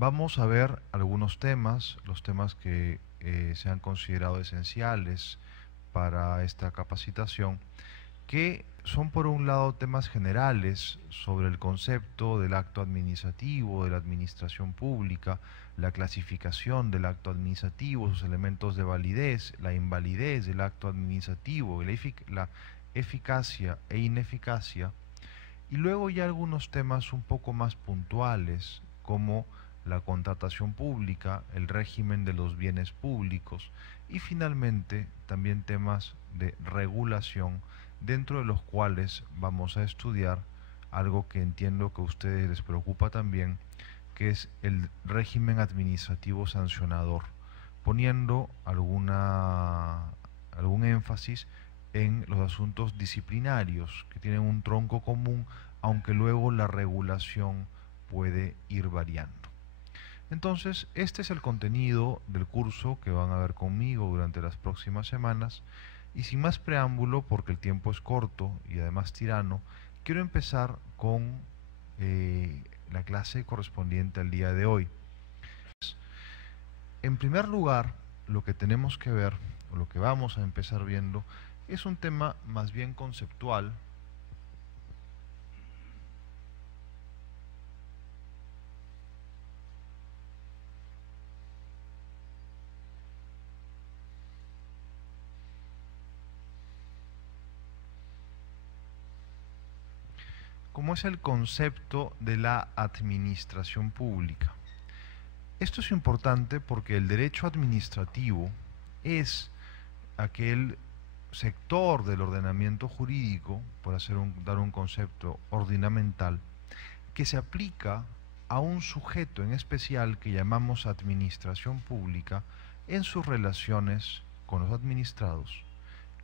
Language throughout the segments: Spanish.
Vamos a ver algunos temas, los temas que se han considerado esenciales para esta capacitación, que son por un lado temas generales sobre el concepto del acto administrativo, de la administración pública, la clasificación del acto administrativo, sus elementos de validez, la invalidez del acto administrativo, la eficacia e ineficacia, y luego ya algunos temas un poco más puntuales, como la contratación pública, el régimen de los bienes públicos y finalmente también temas de regulación, dentro de los cuales vamos a estudiar algo que entiendo que a ustedes les preocupa también, que es el régimen administrativo sancionador, poniendo algún énfasis en los asuntos disciplinarios que tienen un tronco común, aunque luego la regulación puede ir variando. Entonces, este es el contenido del curso que van a ver conmigo durante las próximas semanas, y sin más preámbulo, porque el tiempo es corto y además tirano, quiero empezar con la clase correspondiente al día de hoy. En primer lugar, lo que tenemos que ver, o lo que vamos a empezar viendo, es un tema más bien conceptual, como es el concepto de la administración pública. Esto es importante porque el derecho administrativo es aquel sector del ordenamiento jurídico, por dar un concepto ordinamental, que se aplica a un sujeto en especial que llamamos administración pública en sus relaciones con los administrados,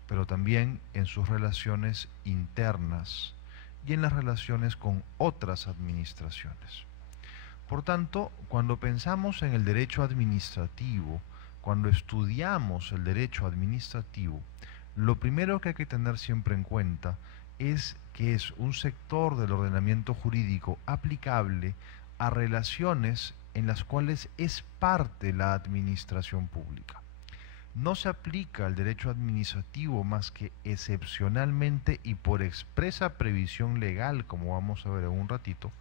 pero también en sus relaciones internas y en las relaciones con otras administraciones. Por tanto, cuando pensamos en el derecho administrativo, cuando estudiamos el derecho administrativo, lo primero que hay que tener siempre en cuenta es que es un sector del ordenamiento jurídico aplicable a relaciones en las cuales es parte la administración pública. No se aplica el derecho administrativo más que excepcionalmente y por expresa previsión legal, como vamos a ver en un ratito,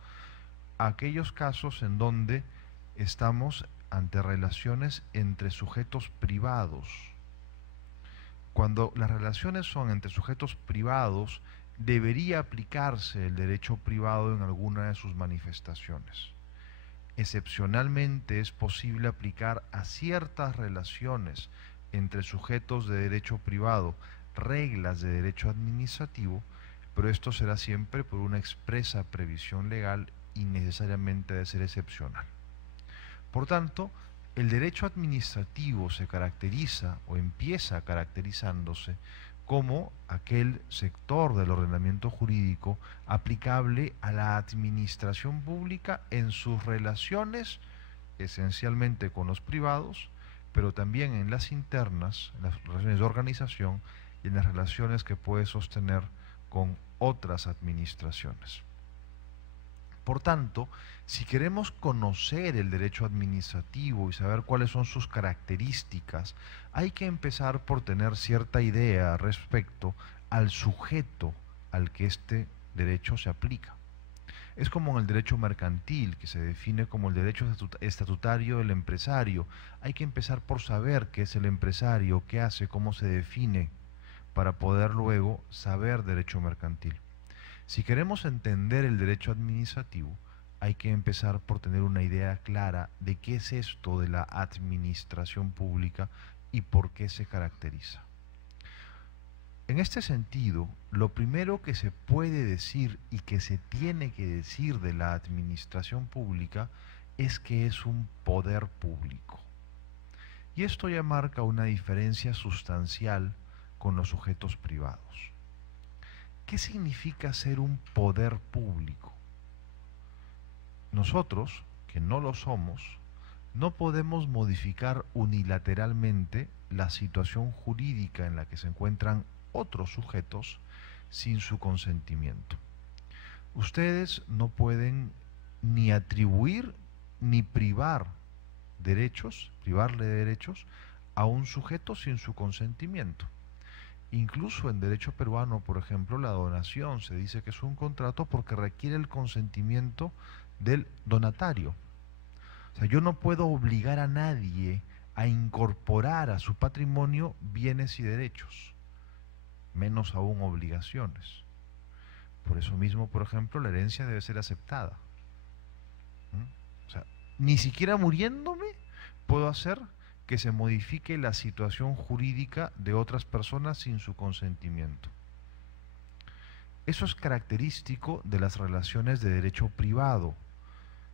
a aquellos casos en donde estamos ante relaciones entre sujetos privados. Cuando las relaciones son entre sujetos privados, debería aplicarse el derecho privado en alguna de sus manifestaciones. Excepcionalmente es posible aplicar a ciertas relaciones entre sujetos de derecho privado reglas de derecho administrativo, pero esto será siempre por una expresa previsión legal y necesariamente debe ser excepcional. Por tanto, el derecho administrativo se caracteriza o empieza caracterizándose como aquel sector del ordenamiento jurídico aplicable a la administración pública en sus relaciones, esencialmente con los privados, pero también en las internas, en las relaciones de organización y en las relaciones que puede sostener con otras administraciones. Por tanto, si queremos conocer el derecho administrativo y saber cuáles son sus características, hay que empezar por tener cierta idea respecto al sujeto al que este derecho se aplica. Es como en el derecho mercantil, que se define como el derecho estatutario del empresario. Hay que empezar por saber qué es el empresario, qué hace, cómo se define, para poder luego saber derecho mercantil. Si queremos entender el derecho administrativo, hay que empezar por tener una idea clara de qué es esto de la administración pública y por qué se caracteriza. En este sentido, lo primero que se puede decir y que se tiene que decir de la administración pública es que es un poder público. Y esto ya marca una diferencia sustancial con los sujetos privados. ¿Qué significa ser un poder público? Nosotros, que no lo somos, no podemos modificar unilateralmente la situación jurídica en la que se encuentran otros sujetos sin su consentimiento. Ustedes no pueden ni atribuir ni privarle de derechos a un sujeto sin su consentimiento. Incluso en derecho peruano, por ejemplo, la donación se dice que es un contrato porque requiere el consentimiento del donatario. O sea, yo no puedo obligar a nadie a incorporar a su patrimonio bienes y derechos, menos aún obligaciones. Por eso mismo, por ejemplo, la herencia debe ser aceptada. O sea, ni siquiera muriéndome puedo hacer que se modifique la situación jurídica de otras personas sin su consentimiento. Eso es característico de las relaciones de derecho privado,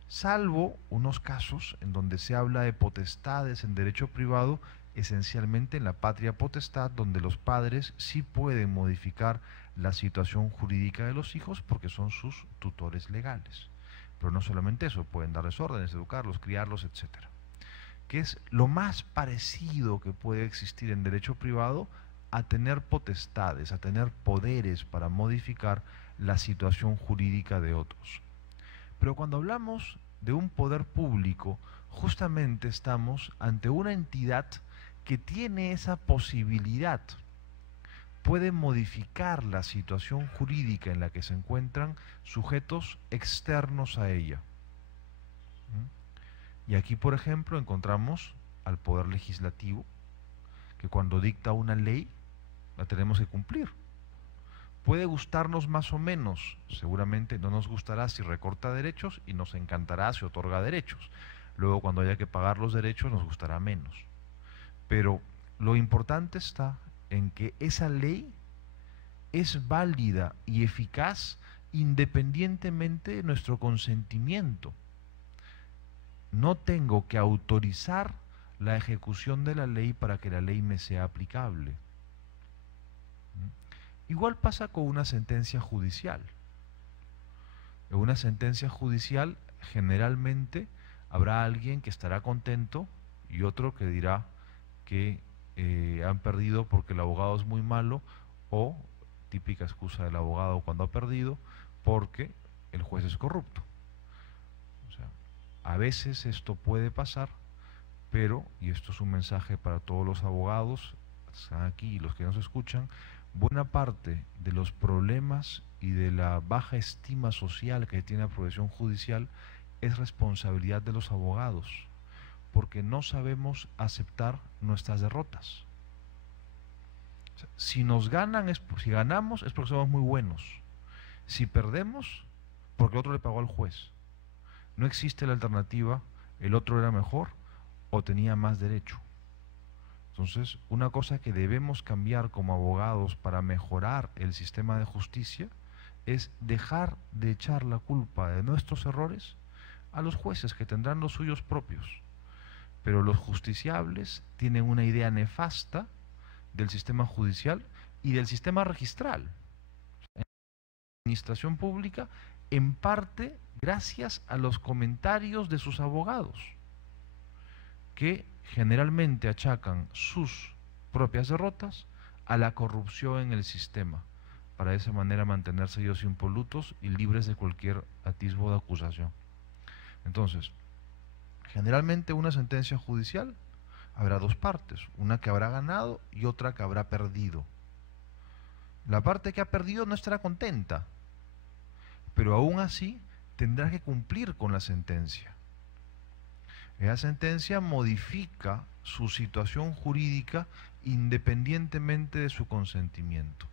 salvo unos casos en donde se habla de potestades en derecho privado, esencialmente en la patria potestad, donde los padres sí pueden modificar la situación jurídica de los hijos porque son sus tutores legales. Pero no solamente eso, pueden darles órdenes, educarlos, criarlos, etcétera. Que es lo más parecido que puede existir en derecho privado a tener potestades, a tener poderes para modificar la situación jurídica de otros. Pero cuando hablamos de un poder público, justamente estamos ante una entidad que tiene esa posibilidad. Puede modificar la situación jurídica en la que se encuentran sujetos externos a ella. Y aquí, por ejemplo, encontramos al poder legislativo, que cuando dicta una ley, la tenemos que cumplir. Puede gustarnos más o menos, seguramente no nos gustará si recorta derechos y nos encantará si otorga derechos. Luego, cuando haya que pagar los derechos, nos gustará menos. Pero lo importante está en que esa ley es válida y eficaz independientemente de nuestro consentimiento. No tengo que autorizar la ejecución de la ley para que la ley me sea aplicable. Igual pasa con una sentencia judicial. En una sentencia judicial generalmente habrá alguien que estará contento y otro que dirá que han perdido porque el abogado es muy malo, o típica excusa del abogado cuando ha perdido, porque el juez es corrupto. O sea, a veces esto puede pasar, pero, y esto es un mensaje para todos los abogados, están aquí y los que nos escuchan, buena parte de los problemas y de la baja estima social que tiene la profesión judicial es responsabilidad de los abogados, porque no sabemos aceptar nuestras derrotas. O sea, si ganamos es porque somos muy buenos. Si perdemos, porque el otro le pagó al juez. No existe la alternativa, el otro era mejor o tenía más derecho. Entonces, una cosa que debemos cambiar como abogados para mejorar el sistema de justicia es dejar de echar la culpa de nuestros errores a los jueces, que tendrán los suyos propios. Pero los justiciables tienen una idea nefasta del sistema judicial y del sistema registral. En la administración pública, en parte gracias a los comentarios de sus abogados, que generalmente achacan sus propias derrotas a la corrupción en el sistema, para de esa manera mantenerse ellos impolutos y libres de cualquier atisbo de acusación. Entonces, generalmente una sentencia judicial habrá dos partes, una que habrá ganado y otra que habrá perdido. La parte que ha perdido no estará contenta, pero aún así tendrá que cumplir con la sentencia. Esa sentencia modifica su situación jurídica independientemente de su consentimiento.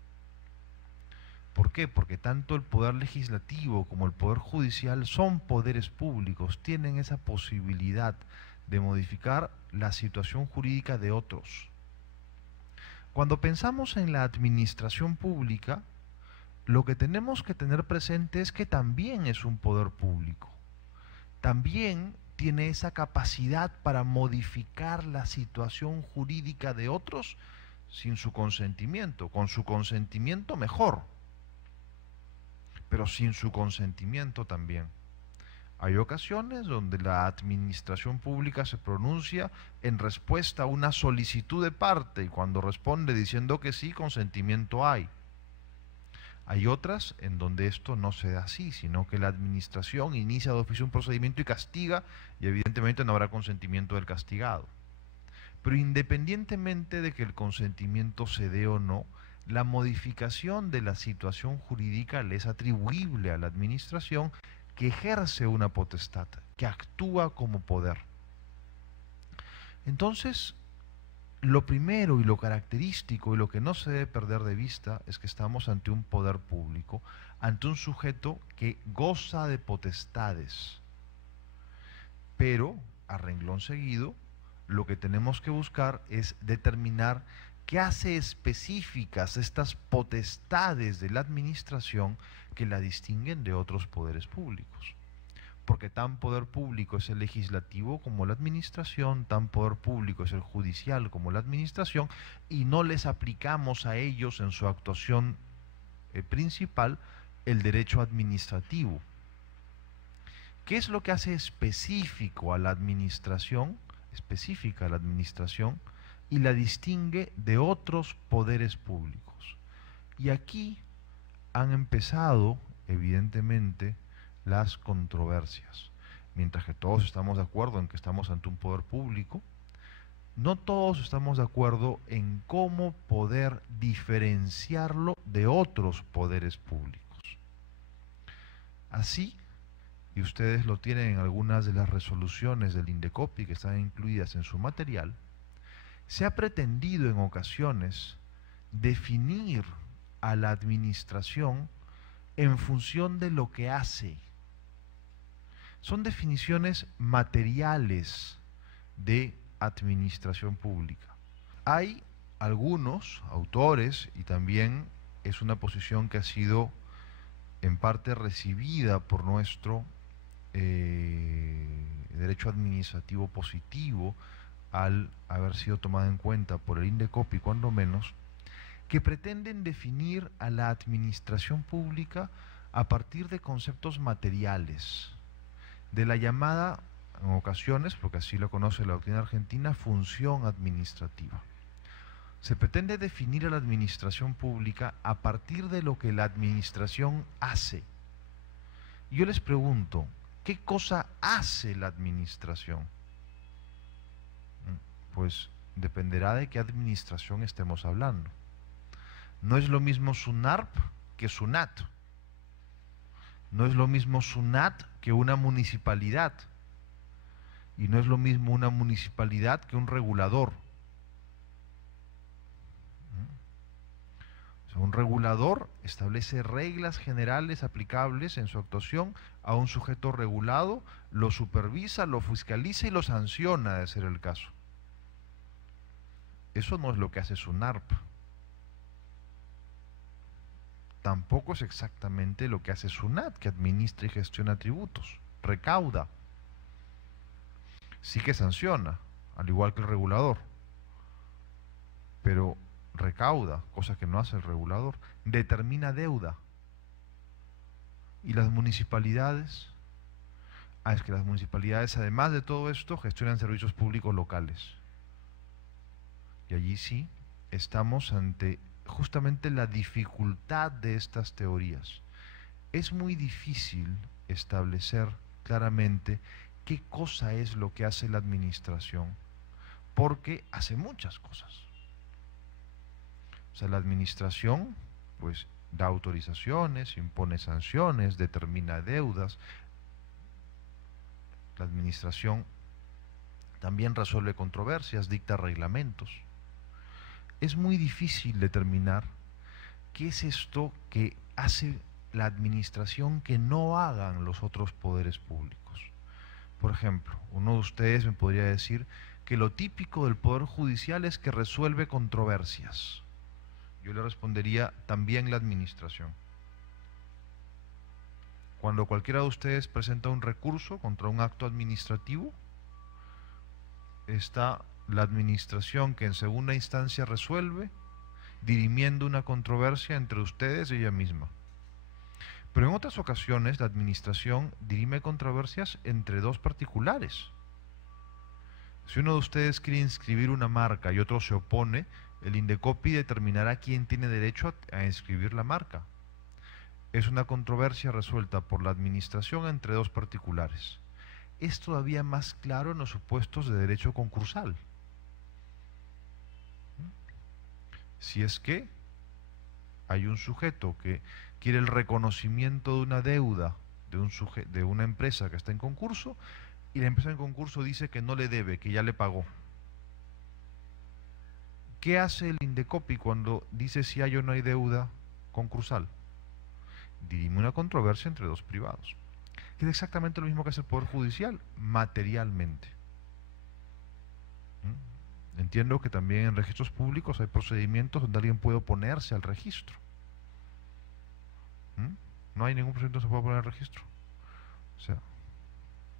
¿Por qué? Porque tanto el poder legislativo como el poder judicial son poderes públicos, tienen esa posibilidad de modificar la situación jurídica de otros. Cuando pensamos en la administración pública, lo que tenemos que tener presente es que también es un poder público. También tiene esa capacidad para modificar la situación jurídica de otros sin su consentimiento. Con su consentimiento mejor, pero sin su consentimiento también. Hay ocasiones donde la administración pública se pronuncia en respuesta a una solicitud de parte y cuando responde diciendo que sí, consentimiento hay. Hay otras en donde esto no se da así, sino que la administración inicia de oficio un procedimiento y castiga, y evidentemente no habrá consentimiento del castigado. Pero independientemente de que el consentimiento se dé o no, la modificación de la situación jurídica le es atribuible a la administración, que ejerce una potestad, que actúa como poder. Entonces, lo primero y lo característico y lo que no se debe perder de vista es que estamos ante un poder público, ante un sujeto que goza de potestades. Pero, a renglón seguido, lo que tenemos que buscar es determinar qué hace específicas estas potestades de la administración que la distinguen de otros poderes públicos. Porque tan poder público es el legislativo como la administración, tan poder público es el judicial como la administración, y no les aplicamos a ellos en su actuación principal el derecho administrativo. ¿Qué es lo que hace específica a la administración y la distingue de otros poderes públicos? Y aquí han empezado, evidentemente, las controversias. Mientras que todos estamos de acuerdo en que estamos ante un poder público, no todos estamos de acuerdo en cómo poder diferenciarlo de otros poderes públicos. Así, y ustedes lo tienen en algunas de las resoluciones del INDECOPI que están incluidas en su material, se ha pretendido en ocasiones definir a la administración en función de lo que hace. Son definiciones materiales de administración pública. Hay algunos autores, y también es una posición que ha sido en parte recibida por nuestro derecho administrativo positivo, al haber sido tomada en cuenta por el INDECOPI cuando menos, que pretenden definir a la administración pública a partir de conceptos materiales, de la llamada, en ocasiones, porque así lo conoce la doctrina argentina, función administrativa. Se pretende definir a la administración pública a partir de lo que la administración hace. Y yo les pregunto, ¿qué cosa hace la administración? Pues dependerá de qué administración estemos hablando. No es lo mismo SUNARP que SUNAT. No es lo mismo SUNAT que una municipalidad. Y no es lo mismo una municipalidad que un regulador. O sea, un regulador establece reglas generales aplicables en su actuación a un sujeto regulado, lo supervisa, lo fiscaliza y lo sanciona, de ser el caso. Eso no es lo que hace SUNARP. Tampoco es exactamente lo que hace SUNAT, que administra y gestiona tributos, recauda. Sí que sanciona, al igual que el regulador, pero recauda, cosa que no hace el regulador, determina deuda. ¿Y las municipalidades? Es que las municipalidades, además de todo esto, gestionan servicios públicos locales. Y allí sí estamos ante justamente la dificultad de estas teorías. Es muy difícil establecer claramente qué cosa es lo que hace la administración, porque hace muchas cosas. O sea, la administración, pues, da autorizaciones, impone sanciones, determina deudas. La administración también resuelve controversias, dicta reglamentos. Es muy difícil determinar qué es esto que hace la administración que no hagan los otros poderes públicos. Por ejemplo, uno de ustedes me podría decir que lo típico del Poder Judicial es que resuelve controversias. Yo le respondería, también la administración. Cuando cualquiera de ustedes presenta un recurso contra un acto administrativo, está la administración que en segunda instancia resuelve, dirimiendo una controversia entre ustedes y ella misma. Pero en otras ocasiones la administración dirime controversias entre dos particulares. Si uno de ustedes quiere inscribir una marca y otro se opone, el INDECOPI determinará quién tiene derecho a inscribir la marca. es una controversia resuelta por la administración entre dos particulares. Es todavía más claro en los supuestos de derecho concursal. Si es que hay un sujeto que quiere el reconocimiento de una deuda de una empresa que está en concurso, y la empresa en concurso dice que no le debe, que ya le pagó. ¿Qué hace el Indecopi cuando dice si hay o no hay deuda concursal? Dirime una controversia entre dos privados. Que es exactamente lo mismo que hace el Poder Judicial, materialmente. Entiendo que también en registros públicos hay procedimientos donde alguien puede oponerse al registro. No hay ningún procedimiento que se pueda poner al registro. O sea,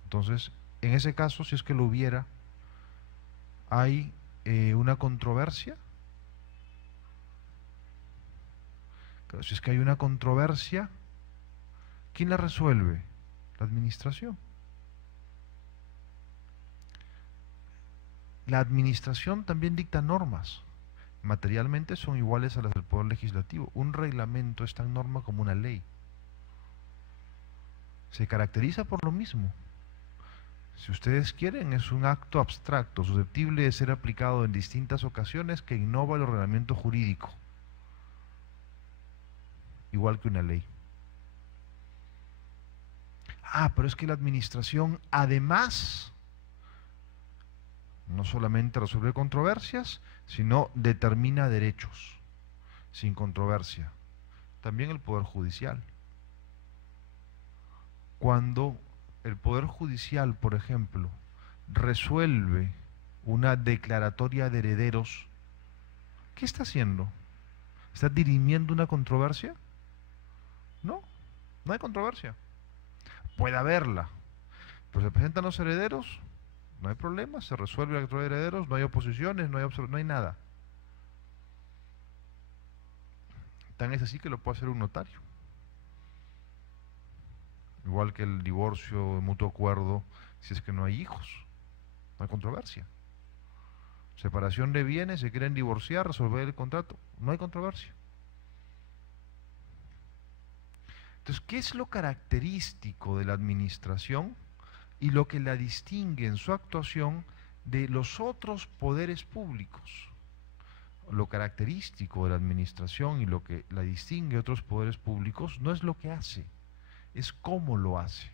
entonces, en ese caso, si es que lo hubiera, hay una controversia. Pero si es que hay una controversia, ¿quién la resuelve? La administración. La administración también dicta normas. Materialmente son iguales a las del Poder Legislativo. Un reglamento es tan norma como una ley. Se caracteriza por lo mismo. Si ustedes quieren, es un acto abstracto, susceptible de ser aplicado en distintas ocasiones, que innova el ordenamiento jurídico, igual que una ley. Pero es que la administración, además, no solamente resuelve controversias, sino determina derechos, sin controversia. También el Poder Judicial. Cuando el Poder Judicial, por ejemplo, resuelve una declaratoria de herederos, ¿qué está haciendo? ¿Está dirimiendo una controversia? No, no hay controversia. Puede haberla, pero se presentan los herederos, no hay problema, se resuelve la declaratoria de herederos, no hay oposiciones, no hay nada. Tan es así que lo puede hacer un notario. Igual que el divorcio de mutuo acuerdo, si es que no hay hijos, no hay controversia. Separación de bienes, se quieren divorciar, resolver el contrato, no hay controversia. Entonces, ¿qué es lo característico de la administración y lo que la distingue en su actuación de los otros poderes públicos? Lo característico de la administración y lo que la distingue de otros poderes públicos no es lo que hace, es cómo lo hace.